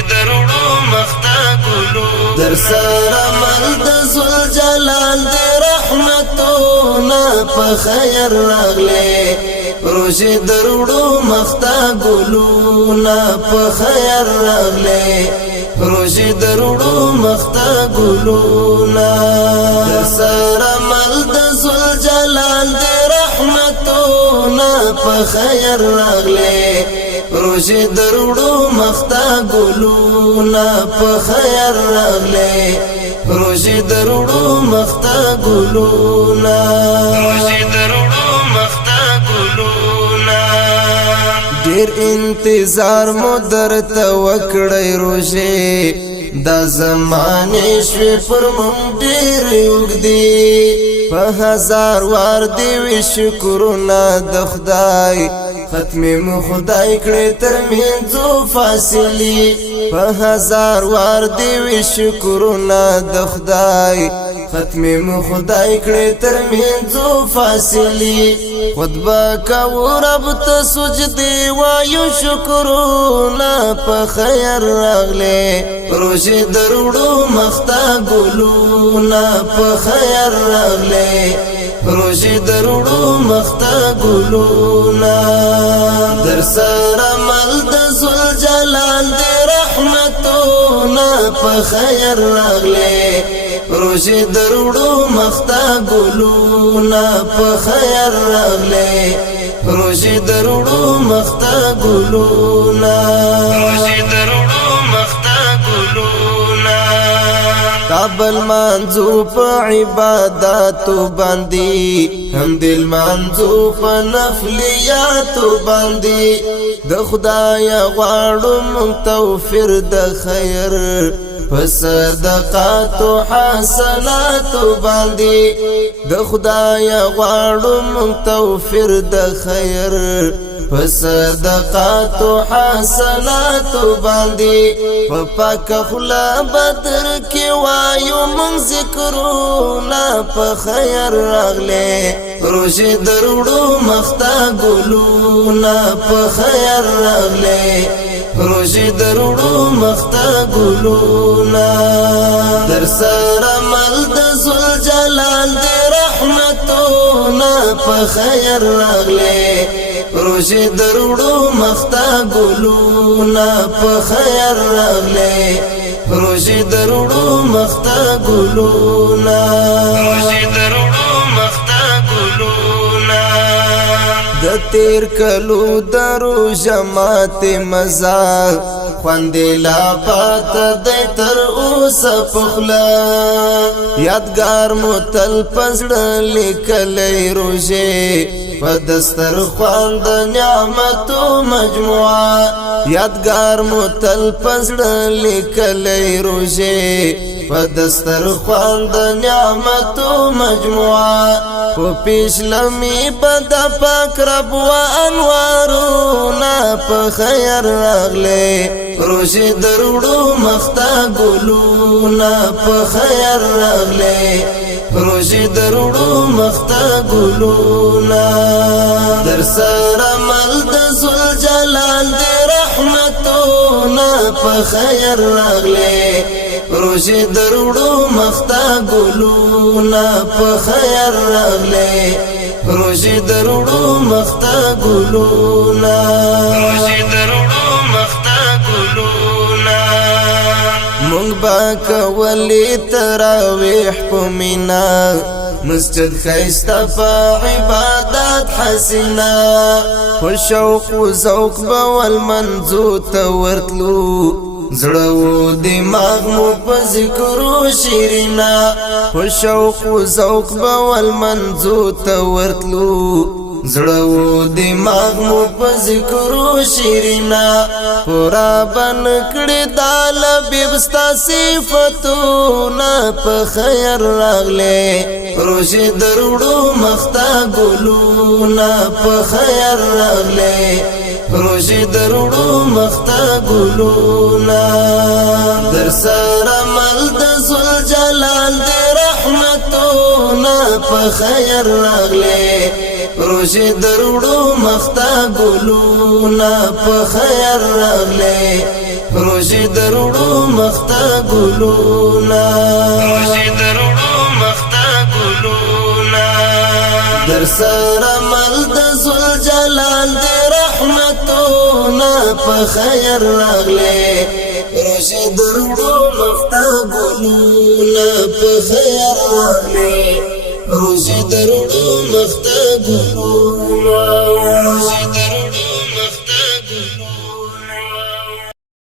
روزي دروړو مختا ګلو در سره مل د ذل جلال دی رحمتونه په خیر راغلي روزي دروړو مختا ګلونه په خیر راغلي روزي دروړو مختا ګلونه در سره مل د ذل جلال دی رحمتونه په خیر راغلي روزي دروړو مختا ګلونه په خیر راغلي روزي دروړو مختا ګلونه روزي دروړو مختا ګلونه ډیر انتظار مو درته وکړی روزي دا زمانه شوي پر مونږ ډیر اوږدې په هزار وار دی وی شکرونه د خدای ختمې مو خدای کړې تر منځو فاصلې په هزار وار دی وی شکرونه د خدای ختمې مو خدای کړې تر منځو فاصلې خطبه کوو رب ته سجدې وایو شکرونه په خیر راغلي روزي دروړو مختا ګلونه په خیر راغلي روزي دروړو مختا ګلونه در سره مل د ذل جلال دی رحمتونه په خیر راغلي روزي دروړو مختا ګلونه په خیر راغلي روزي دروړو مختا ګلونه روزي دروړو مختا ګلونه قبل منځو په عبادتو باندې هم دل منځو په نفلیاتو باندې د خدای غواړو مونږ توفیر د خیر فصدقات و حسنات باندې د خدای غواړو مونږ توفیر د خیر فصدقات و حسنات باندې په پاک خلا بدر کې وایو مونږ ذکرونه په خیر راغلي روزي دروړو مختا ګلونه په خیر راغلي روزي دروړو مختا ګلونه در سره مل د ذل جلال دی رحمتونه په خیر راغلي روزي دروړو مختا ګلونه په خیر راغلي روزي دروړو مختا ګلونه روزي دروړو مختا ګلونه د تیر کلو درو جماعت مزا خوندلا پات د تر اوس پخلا یادګار مو تل پسړ لیکلې روزه پدستر خواند نعمتو مجموعه یادګار مو تل پسړ لیکلې روزه پدستر خواند نعمتو مجموعه په پیش لمی بد پاک رب و انوارونه په خیر راغلي روزي دروړو مختا ګلونه په خیر راغلي روزي دروړو مختا ګلونه در سره مل د ذل جلال دی رحمتونه په خیر راغلي روزي دروړو مختا ګلونه په خیر راغلي روزي دروړو مختا ګلونه روزي دروړو مختا ګلونه مونږ با کولی تراویح په مینا مسجد خیستا په عبادت حسینا خو شوق و ذوق بول منځو ته ورتلو زړه و دماغ مو په ذکرو شیرینا خو شوق و ذوق بول منځو ته ورتلو زړه و دماغ مو په ذکرو شیرینا پورا بن کړي دال بيبستا صفاتونه په خیر راغلي روزي دروړو مختا ګلونه په خیر راغلي روزي دروړو مختا ګلونه در سره مل د ذل جلال دی رحمتونه په خیر راغلي روزي دروړو مختا ګلونه په خیر راغلي روزي دروړو مختا ګلونا روزي دروړو مختا ګلونا در سره مل د ذل جلال دی رحمتونه په خیر راغله روزي دروړو مختا ګلونا په خیر راغله روزي دروړو مختا ګلونا